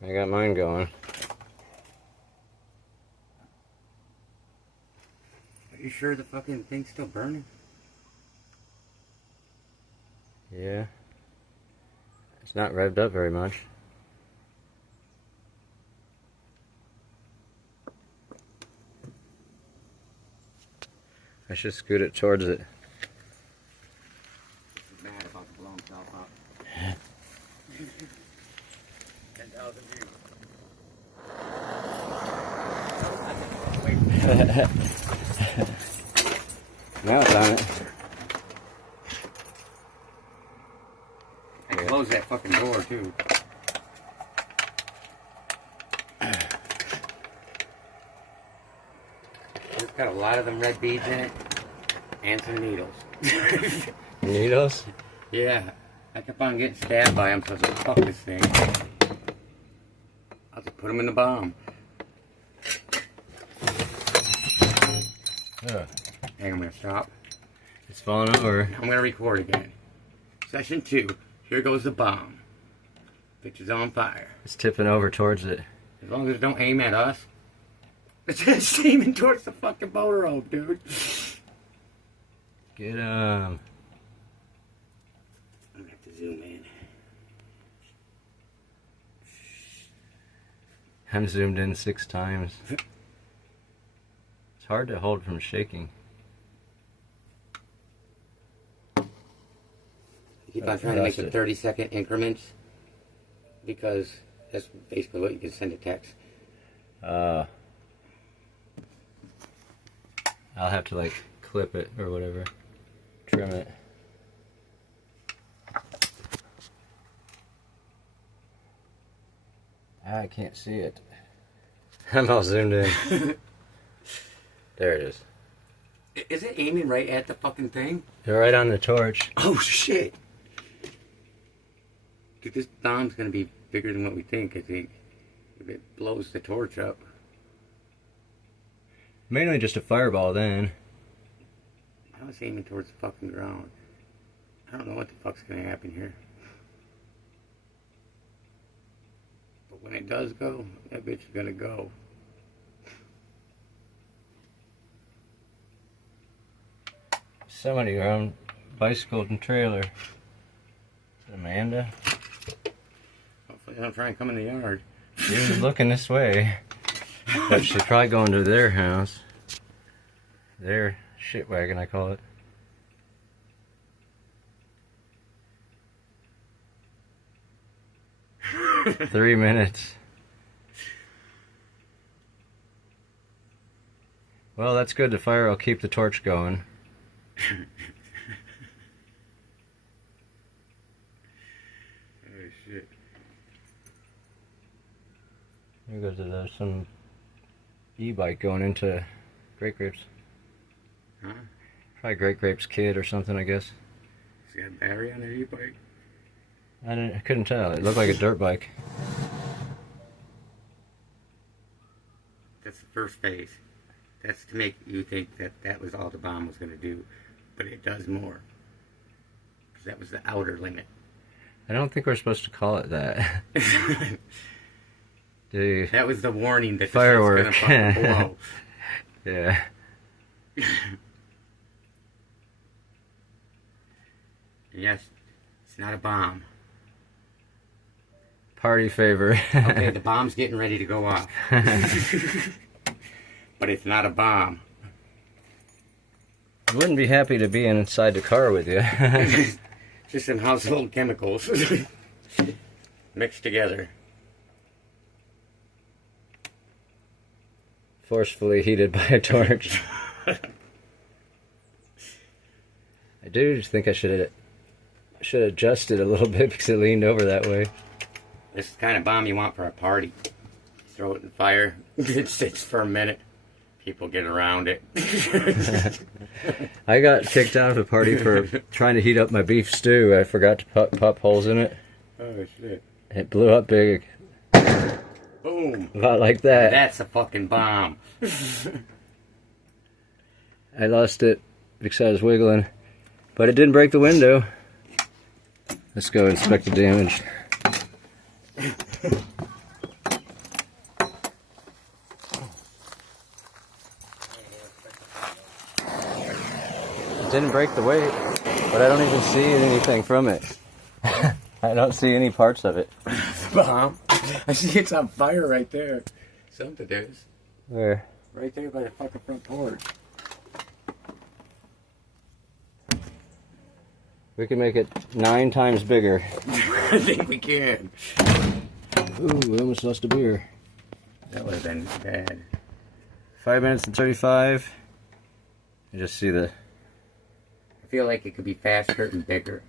I got mine going. Are you sure the fucking thing's still burning? Yeah. It's not revved up very much. I should scoot it towards it. This is bad about to blow himself up. 10,000 views. Now it's on it. And close that fucking door too. It's got a lot of them red beads in it. And some needles. Needles? Yeah. I kept on getting stabbed by them, so I was like, fuck this thing. I'll just put them in the bomb. Hang on, I'm gonna stop. It's falling over. I'm gonna record again. Session 2. Here goes the bomb. Bitch is on fire. It's tipping over towards it. As long as it don't aim at us. It's just aiming towards the fucking motor home, dude. Get 'em. I'm gonna have to zoom in. I'm zoomed in 6 times. It's hard to hold from shaking. I keep on trying to make them 30-second increments because that's basically what you can send a text. I'll have to like clip it or whatever. Trim it. I can't see it. I'm all zoomed in. There it is. Is it aiming right at the fucking thing? They're right on the torch. Oh shit! Dude, this bomb's gonna be bigger than what we think, I think. If it blows the torch up. Mainly just a fireball then. I was aiming towards the fucking ground. I don't know what the fuck's gonna happen here. But when it does go, that bitch is gonna go. Somebody around bicycle and trailer. Is it Amanda? Hopefully I don't try and come in the yard. She was looking this way. But she's probably going to their house. Their shit wagon, I call it. Three minutes. Well, that's good. The fire will keep the torch going. Oh shit. Here goes some e-bike going into Great Grapes. Huh? Probably Great Grapes kid or something, I guess. Is he got a battery on that e-bike? I couldn't tell. It looked like a dirt bike. That's the first phase. That's to make you think that that was all the bomb was going to do. But it does more. Because that was the outer limit. I don't think we're supposed to call it that. That was the warning that firework. the shit's going to fucking blow. Yeah. Yes, it's not a bomb. Party favor. Okay, the bomb's getting ready to go off. But it's not a bomb. I wouldn't be happy to be inside the car with you. Just some household chemicals mixed together. Forcefully heated by a torch. I do just think I should adjust it a little bit because it leaned over that way. This is the kind of bomb you want for a party. Throw it in fire. It sits for a minute. People get around it. I got kicked out of a party for trying to heat up my beef stew. I forgot to pop holes in it. Oh shit. It blew up big. Boom. About like that. That's a fucking bomb. I lost it because I was wiggling. But it didn't break the window. Let's go inspect the damage. didn't break the weight, but I don't even see anything from it. I don't see any parts of it. Bomb. I see it's on fire right there. Something is. Where? Right there by the fucking front porch. We can make it 9 times bigger. I think we can. Ooh, we almost lost a beer. That would have been bad. 5 minutes and 35. You just see the... I feel like it could be faster and bigger.